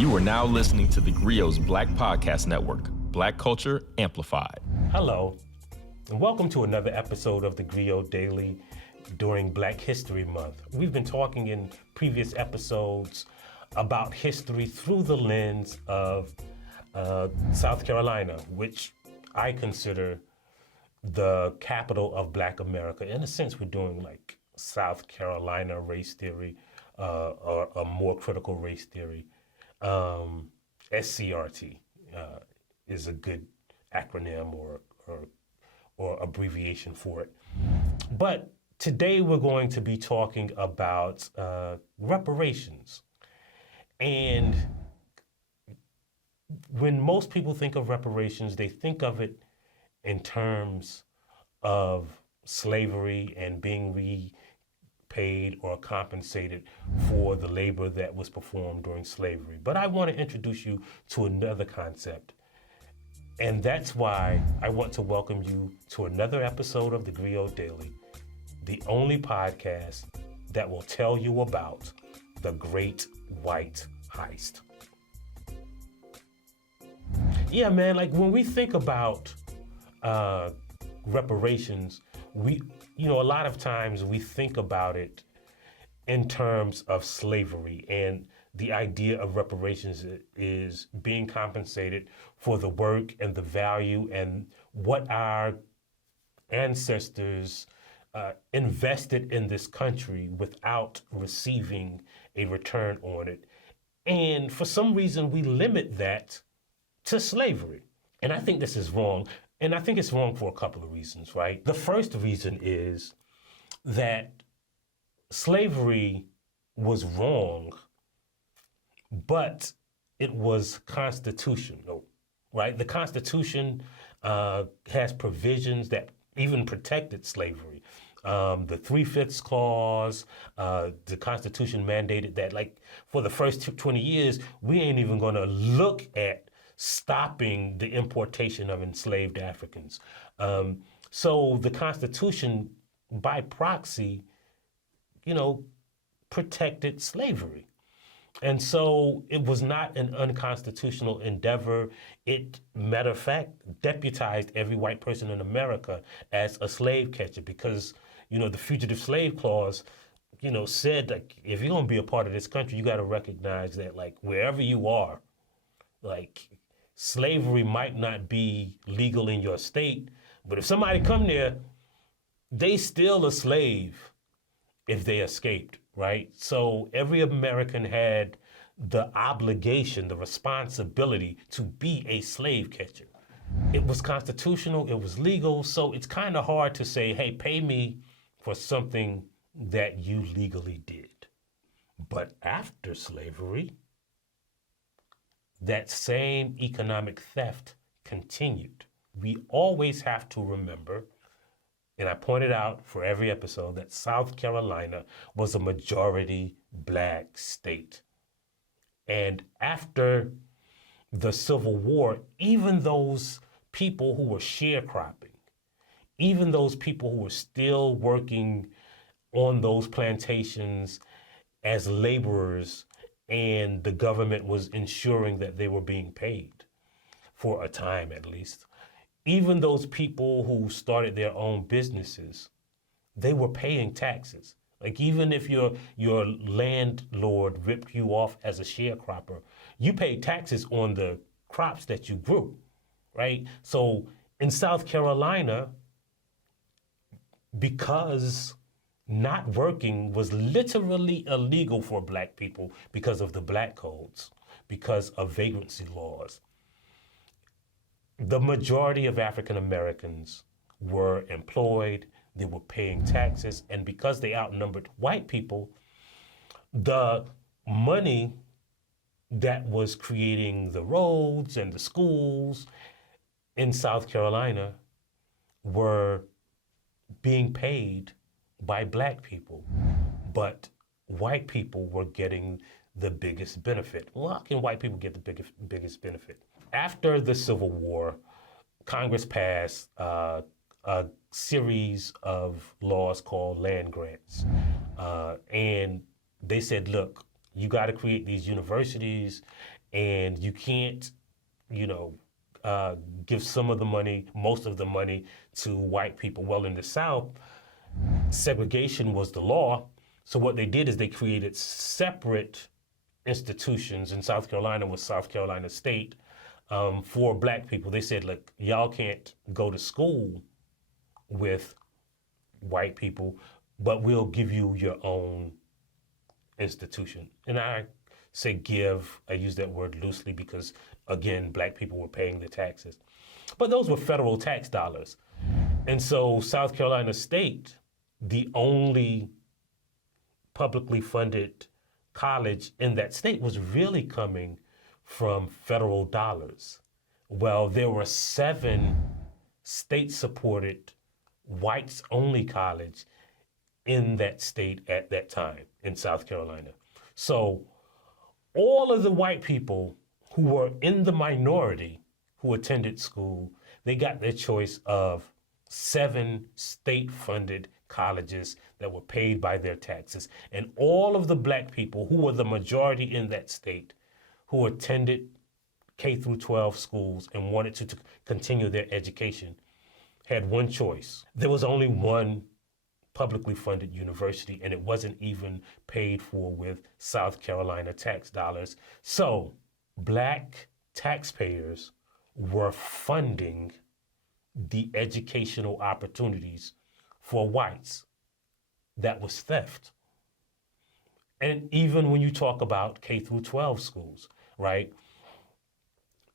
You are now listening to theGrio's Black Podcast Network, Black Culture Amplified. Hello, and welcome to another episode of theGrio Daily during Black History Month. We've been talking in previous episodes about history through the lens of South Carolina, which I consider the capital of Black America. In a sense, we're doing like South Carolina race theory, or a more critical race theory. SCRT is a good acronym or abbreviation for it. But today we're going to be talking about reparations. And when most people think of reparations, they think of it in terms of slavery and being repaid or compensated for the labor that was performed during slavery. But I want to introduce you to another concept. And that's why I want to welcome you to another episode of theGrio Daily, the only podcast that will tell you about the Great White Heist. Yeah, man, like when we think about reparations, a lot of times we think about it in terms of slavery, and the idea of reparations is being compensated for the work and the value and what our ancestors invested in this country without receiving a return on it. And for some reason, we limit that to slavery. And I think this is wrong. And I think it's wrong for a couple of reasons, right? The first reason is that slavery was wrong, but it was constitutional, right? The Constitution has provisions that even protected slavery. The 3/5 clause, the Constitution mandated that, like, for the first 20 years, we ain't even gonna look at stopping the importation of enslaved Africans. So the Constitution, by proxy, protected slavery. And so it was not an unconstitutional endeavor. It, matter of fact, deputized every white person in America as a slave catcher because, the Fugitive Slave Clause, said, like, if you're gonna be a part of this country, you gotta recognize that, like, wherever you are, like, slavery might not be legal in your state, but if somebody come there, they still a slave if they escaped, right? So every American had the obligation, the responsibility to be a slave catcher. It was constitutional, it was legal, so it's kind of hard to say, hey, pay me for something that you legally did. But after slavery, that same economic theft continued. We always have to remember, and I pointed out for every episode, that South Carolina was a majority Black state. And after the Civil War, even those people who were sharecropping, even those people who were still working on those plantations as laborers, and the government was ensuring that they were being paid for a time at least. Even those people who started their own businesses, they were paying taxes. Like, even if your landlord ripped you off as a sharecropper, you paid taxes on the crops that you grew, right? So in South Carolina, because not working was literally illegal for Black people because of the Black codes, because of vagrancy laws, the majority of African Americans were employed, they were paying taxes, and because they outnumbered white people, the money that was creating the roads and the schools in South Carolina were being paid by Black people, but white people were getting the biggest benefit. Well, how can white people get the biggest benefit? After the Civil War, Congress passed a series of laws called land grants. And they said, look, you got to create these universities, and you can't, give some of the money, most of the money to white people. Well, in the South, segregation was the law. So what they did is they created separate institutions. In South Carolina was South Carolina State for black people. They said, look, y'all can't go to school with white people, but we'll give you your own institution. And I say I use that word loosely because, again, black people were paying the taxes. But those were federal tax dollars. And so South Carolina State, the only publicly funded college in that state, was really coming from federal dollars. Well, there were 7 state-supported whites-only college in that state at that time in South Carolina. So all of the white people who were in the minority who attended school, they got their choice of 7 state-funded colleges that were paid by their taxes. And all of the black people who were the majority in that state who attended K through 12 schools and wanted to continue their education had one choice. There was only one publicly funded university, and it wasn't even paid for with South Carolina tax dollars. So black taxpayers were funding the educational opportunities for whites. That was theft. And even when you talk about K through 12 schools, right?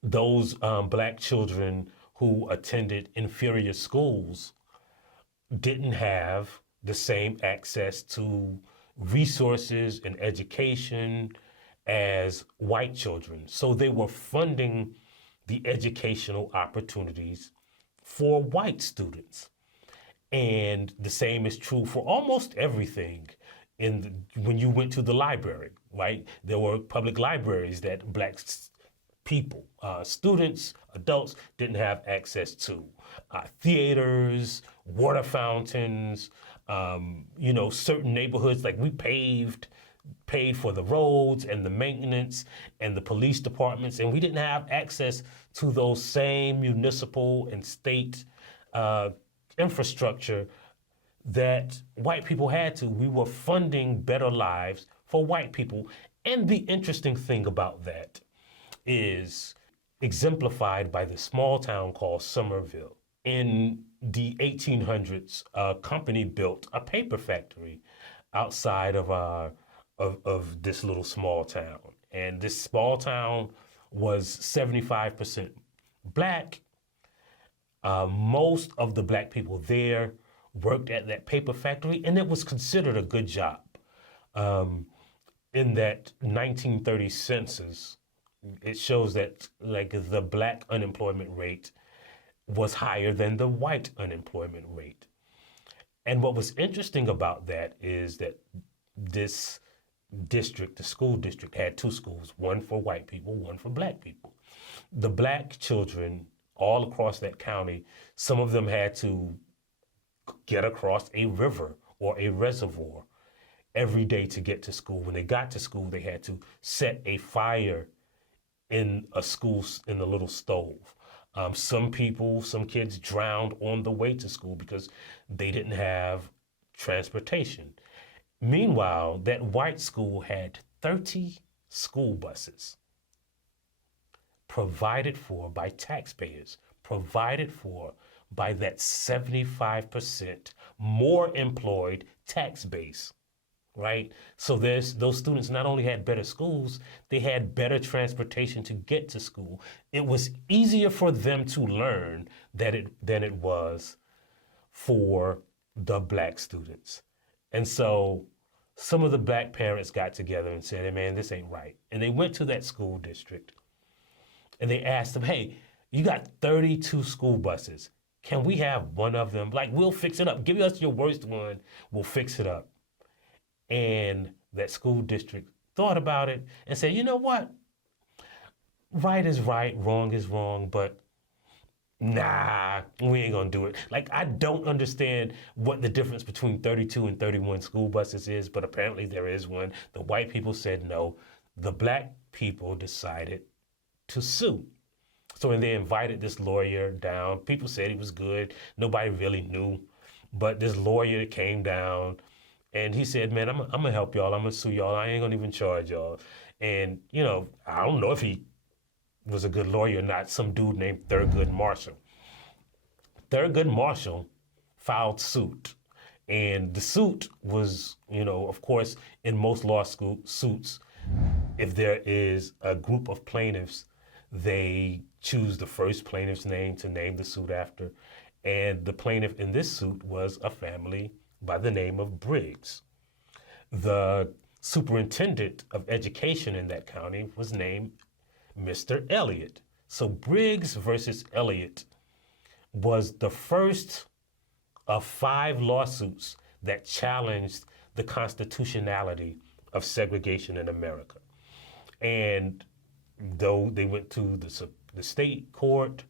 Those black children who attended inferior schools didn't have the same access to resources and education as white children. So they were funding the educational opportunities for white students. And the same is true for almost everything. When you went to the library, right? There were public libraries that black people, students, adults didn't have access to. Theaters, water fountains, certain neighborhoods, like we paid for the roads and the maintenance and the police departments, and we didn't have access to those same municipal and state infrastructure that white people had to. We were funding better lives for white people. And the interesting thing about that is exemplified by the small town called Somerville. In the 1800s, a company built a paper factory outside of this little small town. And this small town was 75% black. Most of the black people there worked at that paper factory, and it was considered a good job. In that 1930 census, it shows that the black unemployment rate was higher than the white unemployment rate. And what was interesting about that is that this district, the school district, had 2 schools, one for white people, one for black people. The black children all across that county, some of them had to get across a river or a reservoir every day to get to school. When they got to school, they had to set a fire in the little stove. Some kids drowned on the way to school because they didn't have transportation. Meanwhile, that white school had 30 school buses provided for by taxpayers, provided for by that 75% more employed tax base, right? So those students not only had better schools, they had better transportation to get to school. It was easier for them to learn than it was for the black students. And so some of the black parents got together and said, hey, man, this ain't right. And they went to that school district and they asked them, hey, you got 32 school buses. Can we have one of them? We'll fix it up. Give us your worst one. We'll fix it up. And that school district thought about it and said, you know what? Right is right, wrong is wrong, but nah, we ain't gonna do it. Like, I don't understand what the difference between 32 and 31 school buses is, but apparently there is one. The white people said no. The black people decided to sue. So when they invited this lawyer down, people said he was good. Nobody really knew. But this lawyer came down and he said, man, I'm gonna help y'all. I'm gonna sue y'all. I ain't gonna even charge y'all. And, you know, I don't know if he was a good lawyer or not. Some dude named Thurgood Marshall. Thurgood Marshall filed suit. And the suit was, you know, of course, in most law school suits, if there is a group of plaintiffs, they choose the first plaintiff's name to name the suit after. And the plaintiff in this suit was a family by the name of Briggs. The superintendent of education in that county was named Mr. Elliot. So Briggs versus Elliot was the first of 5 lawsuits that challenged the constitutionality of segregation in America. And though they went to the state court,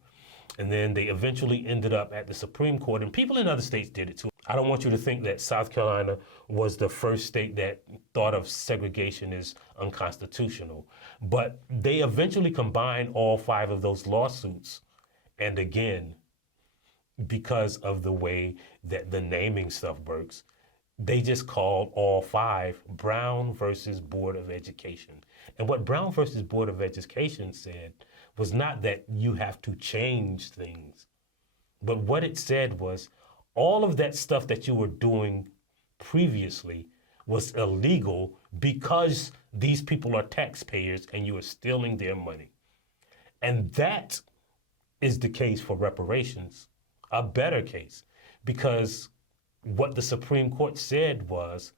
and then they eventually ended up at the Supreme Court, and people in other states did it too. I don't want you to think that South Carolina was the first state that thought of segregation as unconstitutional, but they eventually combined all 5 of those lawsuits. And again, because of the way that the naming stuff works, they just called all 5 Brown versus Board of Education. And what Brown versus Board of Education said was not that you have to change things, but what it said was all of that stuff that you were doing previously was illegal because these people are taxpayers and you are stealing their money. And that is the case for reparations, a better case, because what the Supreme Court said was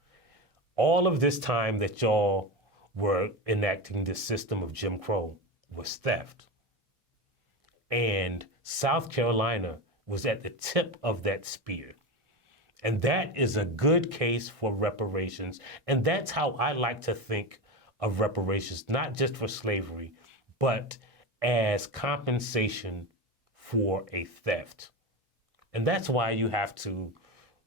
all of this time that y'all were enacting this system of Jim Crow was theft. And South Carolina was at the tip of that spear. And that is a good case for reparations. And that's how I like to think of reparations, not just for slavery, but as compensation for a theft. And that's why you have to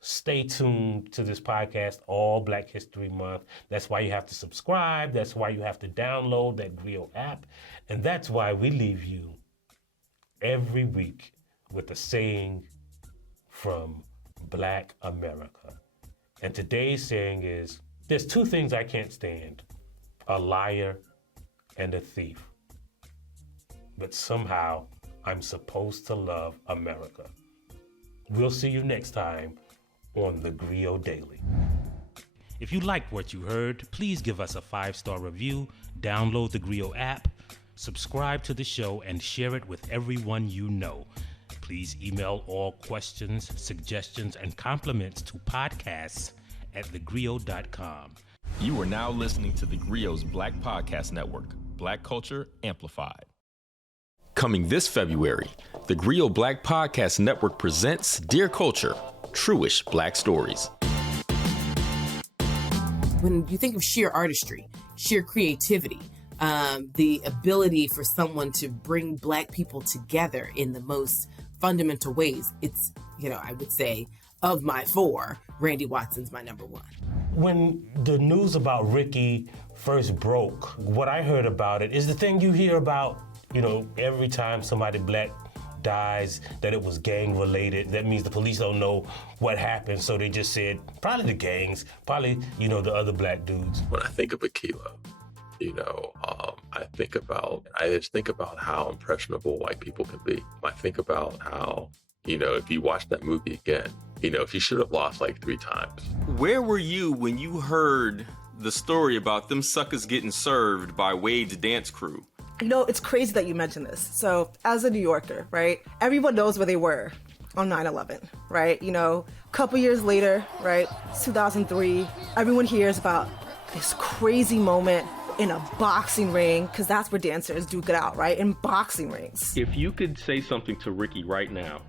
stay tuned to this podcast all Black History Month. That's why you have to subscribe. That's why you have to download that theGrio app. And that's why we leave you every week with a saying from Black America. And today's saying is, there's 2 things I can't stand, a liar and a thief. But somehow I'm supposed to love America. We'll see you next time on theGrio Daily. If you liked what you heard, please give us a 5-star review, download the theGrio app, subscribe to the show, and share it with everyone you know. Please email all questions, suggestions, and compliments to podcasts@thegrio.com. You are now listening to theGrio's Black Podcast Network, Black Culture Amplified. Coming this February, the theGrio Black Podcast Network presents Dear Culture, Truish Black Stories. When you think of sheer artistry, sheer creativity, the ability for someone to bring Black people together in the most fundamental ways, it's, I would say, of my 4, Randy Watson's my number 1. When the news about Ricky first broke, what I heard about it is the thing you hear about, every time somebody Black dies, that it was gang related. That means the police don't know what happened, so they just said, probably the gangs, probably, the other Black dudes. When I think of Akilah, I just think about how impressionable white people can be. I think about how, if you watch that movie again, he should have lost like 3 times. Where were you when you heard the story about them suckers getting served by Wade's dance crew? It's crazy that you mentioned this. So as a New Yorker, right, everyone knows where they were on 9/11, right? A couple years later, right, 2003, everyone hears about this crazy moment in a boxing ring, because that's where dancers duke it out, right, in boxing rings. If you could say something to Ricky right now,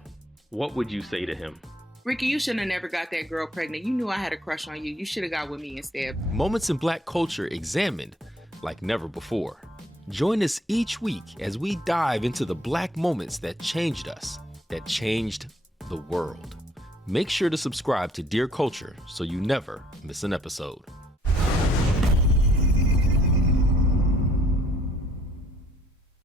what would you say to him? Ricky, you shouldn't have never got that girl pregnant. You knew I had a crush on you. You should have got with me instead. Moments in Black culture examined like never before. Join us each week as we dive into the Black moments that changed us, that changed the world. Make sure to subscribe to Dear Culture so you never miss an episode.